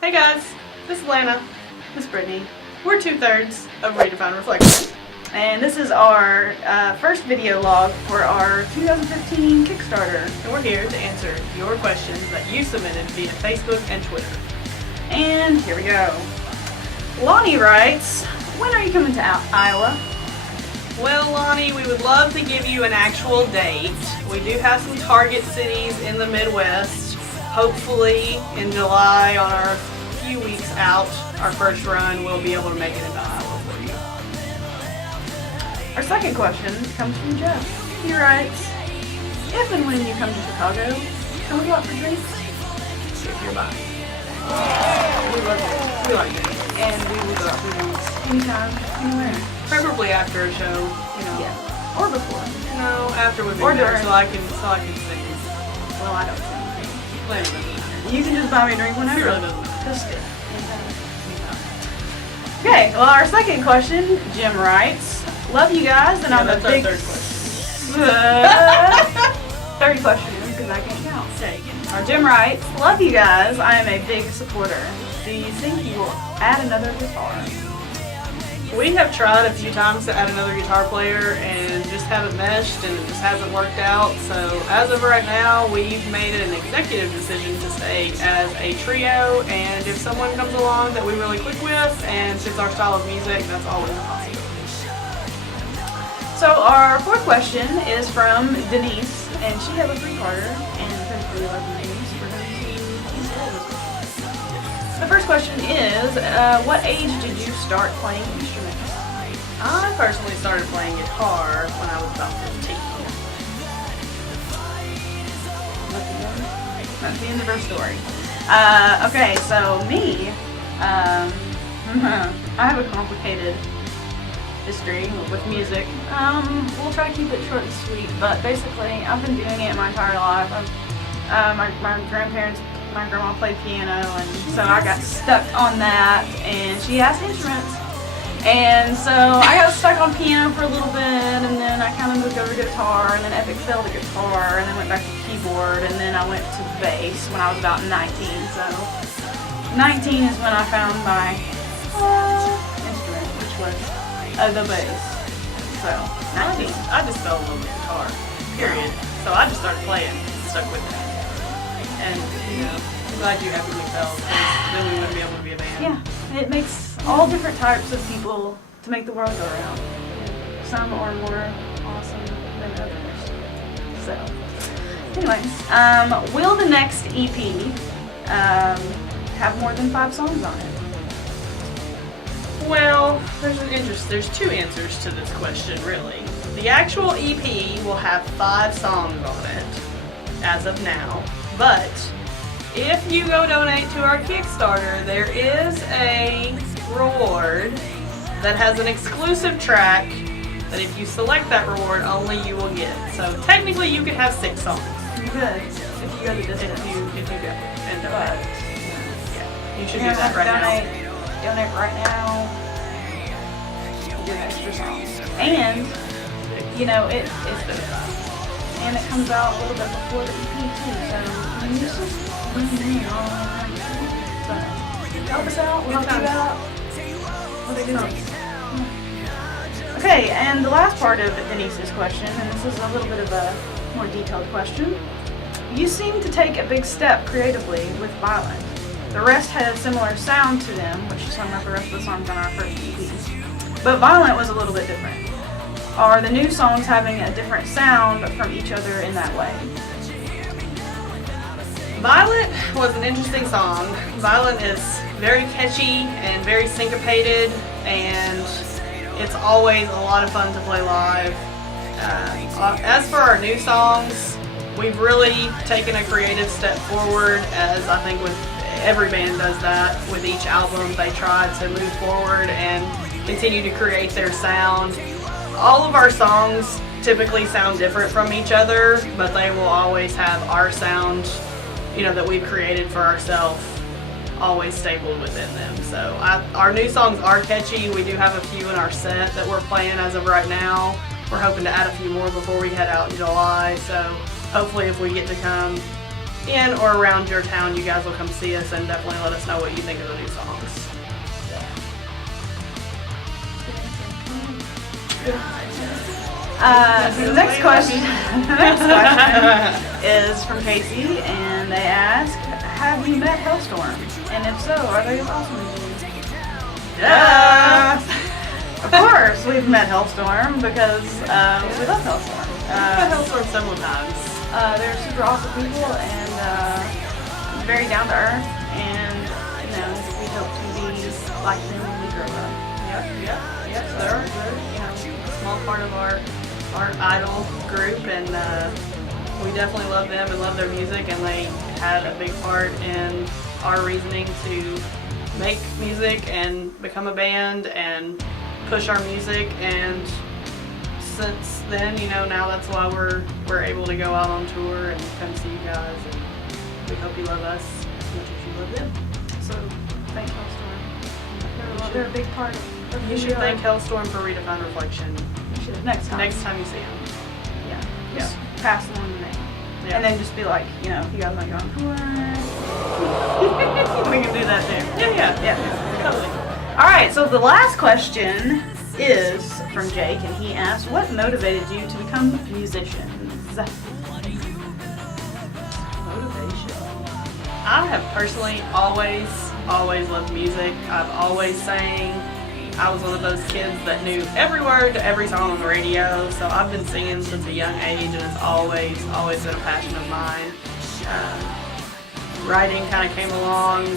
Hey guys, this is Lana. This is Brittany. We're 2/3 of Redefined Reflection. And this is our first video log for our 2015 Kickstarter. And we're here to answer your questions that you submitted via Facebook and Twitter. And here we go. Lonnie writes, when are you coming to Iowa? Well, Lonnie, we would love to give you an actual date. We do have some target cities in the Midwest. Hopefully in July, on our few weeks out, our first run, we'll be able to make it into Iowa for you. Our second question comes from Jeff. He writes, if and when you come to Chicago, can we go out for drinks? If you're by. We love it. We like drinks. And we will go out for drinks anytime, anywhere. Preferably after a show, you know. Yeah. Or before. No, after we've been there, so I can sing. Well, I don't sing. You can just buy me a drink whenever. It really doesn't matter. Just it. Okay, well, our second question, Jim writes, love you guys, and I'm a big... third question. Third question, because I can't count. Our Jim writes, love you guys, I am a big supporter. Do you think you will add another guitar? We have tried a few times to add another guitar player and just haven't meshed, and it just hasn't worked out. So as of right now, we've made an executive decision to stay as a trio, and if someone comes along that we really click with and fits our style of music, that's always a possibility. So our fourth question is from Denise, and she has a three-parter, and we love you, Denise, for her to answer this one. The first question is, what age did you start playing instruments? I personally started playing guitar when I was about 15. That's the end of her story. Okay, so me, I have a complicated history with music. We'll try to keep it short and sweet, but basically I've been doing it my entire life. My grandma played piano, and so I got stuck on that, and she has instruments. And so I got stuck on piano for a little bit, and then I kind of moved over to guitar, and then Epic fell to guitar, and then went back to keyboard, and then I went to bass when I was about 19. So 19 is when I found my instrument, which was the bass. So 19. I just fell in love with guitar, period. So I just started playing and stuck with it. And, you know, I'm glad you happily fell, because then we wouldn't be able to be a band. Yeah, it makes all different types of people to make the world go around. Some are more awesome than others. So, anyways, will the next EP have more than 5 songs on it? Well, there's two answers to this question, really. The actual EP will have 5 songs on it, as of now. But if you go donate to our Kickstarter, there is a reward that has an exclusive track that if you select that reward, only you will get. So technically you could have 6 songs. You could, if you go to this. If you go and donate. Yeah, you should do that right now. Donate right now. Do extra songs. And, you know, it's been fun. And it comes out a little bit before the EP too, so I mean, it's just so help us out, we'll help you out. What are you doing? Okay, and the last part of Denise's question, and this is a little bit of a more detailed question. You seem to take a big step creatively with Violent. The rest had a similar sound to them, which is some of the rest of the songs on our first EP. But Violent was a little bit different. Are the new songs having a different sound from each other in that way? Violet was an interesting song. Violet is very catchy and very syncopated, and it's always a lot of fun to play live. As for our new songs, we've really taken a creative step forward, as I think with every band does that. With each album, they try to move forward and continue to create their sound. All of our songs typically sound different from each other, but they will always have our sound, you know, that we've created for ourselves, always stapled within them. So our new songs are catchy. We do have a few in our set that we're playing as of right now. We're hoping to add a few more before we head out in July. So hopefully if we get to come in or around your town, you guys will come see us and definitely let us know what you think of the new songs. The next question is from Casey, and they ask, have you met Hellstorm? And if so, are they as awesome as you? Yeah! Of course, we've met Hellstorm because we love Hellstorm. I've met Hellstorm several times. They're super awesome people and very down to earth, and we hope to be like them when we grow up. Yep. So they're a small part of our idol group, and we definitely love them and love their music, and they had a big part in our reasoning to make music and become a band and push our music. And since then, now that's why we're able to go out on tour and come see you guys, and we hope you love us as much as you love them. So thank Hellstorm. They're a big part of You should thank Hellstorm for Redefined Reflection. Next time you see them. Yeah. Just pass along the name. Yeah. And then just be like, if you guys want to go on tour, we can do that too. Yeah. Totally. Alright, so the last question is from Jake, and he asks, what motivated you to become musicians? Motivation. I have personally always loved music. I've always sang. I was one of those kids that knew every word to every song on the radio, so I've been singing since a young age, and it's always been a passion of mine. Writing kind of came along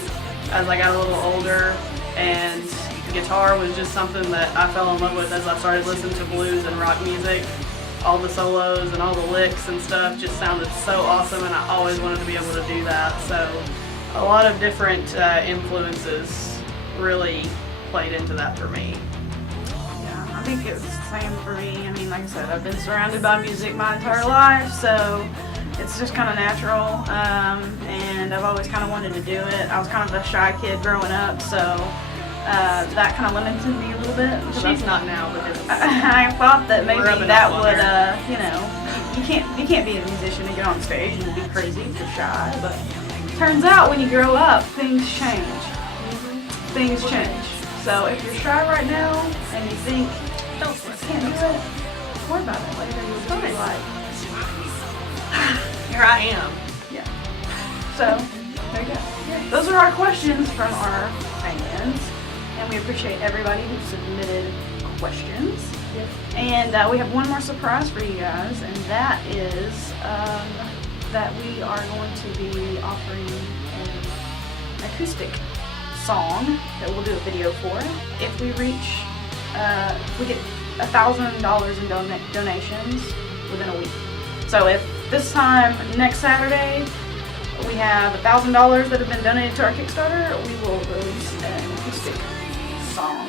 as I got a little older, and guitar was just something that I fell in love with as I started listening to blues and rock music. All the solos and all the licks and stuff just sounded so awesome, and I always wanted to be able to do that. So a lot of different influences really played into that for me. Yeah, I think it's the same for me. I mean, like I said, I've been surrounded by music my entire life, so it's just kind of natural, and I've always kind of wanted to do it. I was kind of a shy kid growing up, so that kind of limited me a little bit. She's not now, because I thought that maybe that would, you can't be a musician and get on stage and be crazy if you're shy, but turns out when you grow up, things change. Things change. So if you're shy right now and you think, you can't do it, don't worry about it. Later you'll just be like, here I am. Yeah. So, there you go. Those are our questions from our fans, and we appreciate everybody who submitted questions. Yes. And we have one more surprise for you guys, and that is that we are going to be offering an acoustic song that we'll do a video for. If we reach, we get $1,000 in donations within a week. So if this time next Saturday we have $1,000 that have been donated to our Kickstarter, we will release an acoustic song on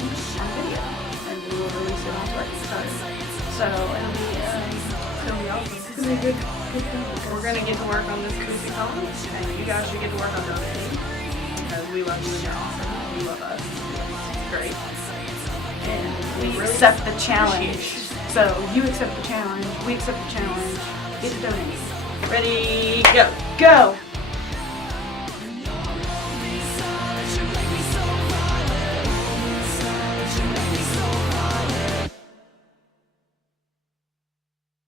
video, and we will release it onto our Kickstarter. So it'll be awesome. It's gonna be a good thing. We're gonna get to work on this koozie song, and you guys should get to work on donating, because we love you and you're awesome. You love us. It's great. And we accept the challenge. So you accept the challenge, we accept the challenge. Get to donate. Ready, go. Go!